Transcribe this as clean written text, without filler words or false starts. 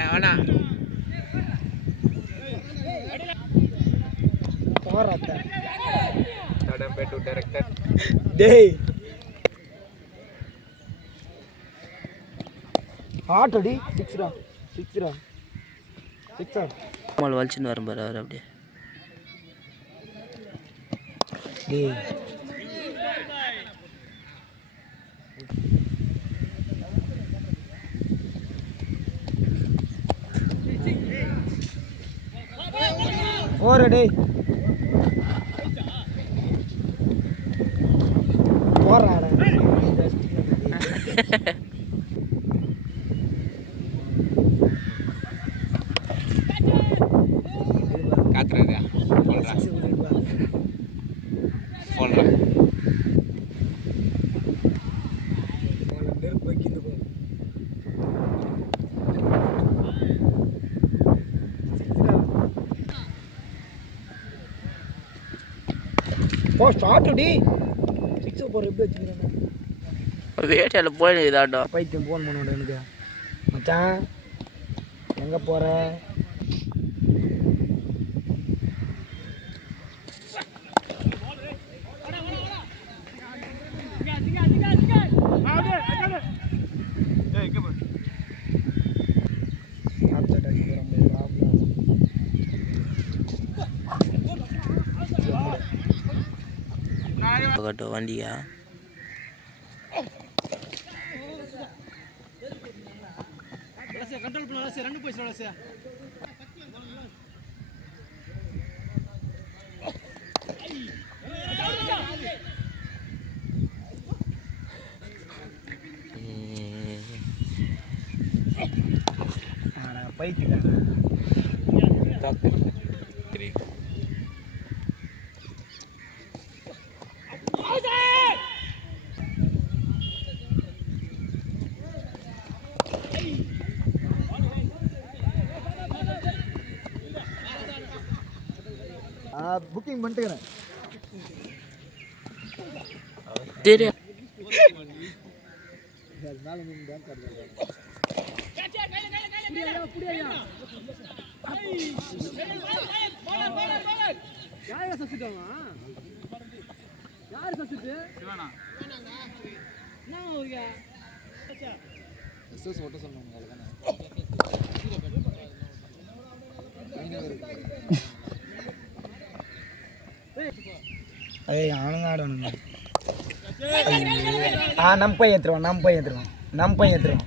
வேணா போறாத தடம் bat director டேய் ஆட்டடி 6 மால் வல்ச்சின்னு வரும் பாரு அவர் அப்படியே டேய் டேய் போறாடா காத்துறதா போல்றா நெருப்பு வைக்கிது போ போ ஸ்டார்ட் டி 6 போற எப்படி வச்சிருக்கேன் வேட்டையில போய் இதாடா பைத்தியம் ஃபோன் பண்ணுடா எனக்கு மச்சான் எங்க போற வண்டியா கண்ட்ரோல் பண்ண ரெண்டு போய் சொல்ல பைத்தியக்காரன் புக்கிங் பண்ணிட்டுக்கிறேன் தெரியும் யார் சசிட்டாங்க யார் சசிட்டு சிவனா என்ன ஊருங்க எஸ்எஸ் ஓட்ட சொன்னாங்க அவ்வளவுதானே ஏய் அவனுங்க ஆடணுங்க நம்ம போய் ஏத்துறோம்